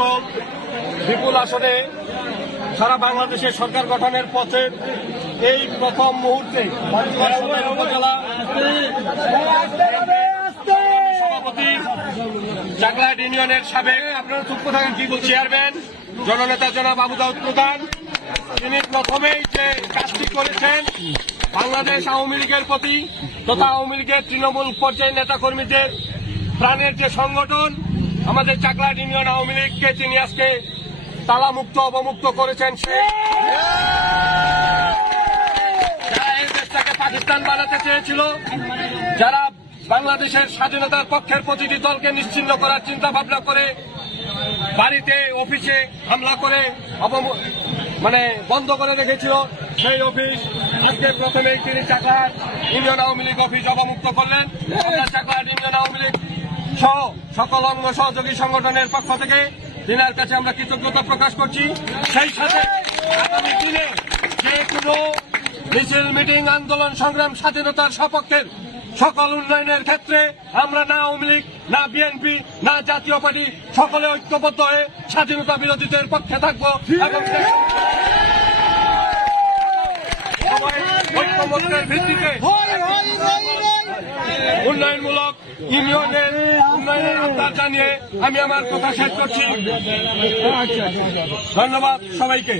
তো বিপুল আসনে সারা বাংলাদেশের সরকার গঠনের পথে এই প্রথম মুহূর্তে উপজেলা সভাপতি চাকলাহাট ইউনিয়নের সাবেক আপনারা চুপ থাকেন কি বলছি চেয়ারম্যান জননেতা জনাব আবু দাউদ প্রধান, তিনি প্রথমেই যে কাজটি করেছেন বাংলাদেশ আওয়ামী লীগের প্রতি তথা আওয়ামী লীগের তৃণমূল পর্যায়ের নেতা কর্মীদের প্রাণের যে সংগঠন আমাদের চাকলাহাট ইউনিয়ন আওয়ামী লীগকে তিনি আজকে তালামুক্ত অবমুক্ত করেছেন। যারা এই দেশটাকে পাকিস্তান বানাতে চেয়েছিল, যারা বাংলাদেশের স্বাধীনতার পক্ষের প্রতিটি দলকে নিশ্চিহ্ন করার চিন্তা ভাবনা করে বাড়িতে অফিসে হামলা করে বন্ধ করে রেখেছিল, সেই অফিস আজকে প্রথমেই তিনি চাকলাহাট ইউনিয়ন আওয়ামী লীগ অফিস অবমুক্ত করলেন। আমরা চাকলাহাট ইউনিয়ন আওয়ামী লীগ সহ সকল অঙ্গ সহযোগী সংগঠনের পক্ষ থেকে তিনার কাছে আমরা কৃতজ্ঞতা প্রকাশ করছি। সেই সাথে আগামী দিনে যে কোনো মিছিল মিটিং আন্দোলন সংগ্রাম স্বাধীনতার সপক্ষের সকল উন্নয়নের ক্ষেত্রে আমরা না আওয়ামী লীগ না বিএনপি না জাতীয় পার্টি সকলে ঐক্যবদ্ধ হয়ে স্বাধীনতা বিরোধীদের পক্ষে থাকবো এবং ঐক্যমত্যের ভিত্তিতে উন্নয়নমূলক ইউনিয়নের উন্নয়নের আহ্বান জানিয়ে আমি আমার কথা শেষ করছি। ধন্যবাদ সবাইকে।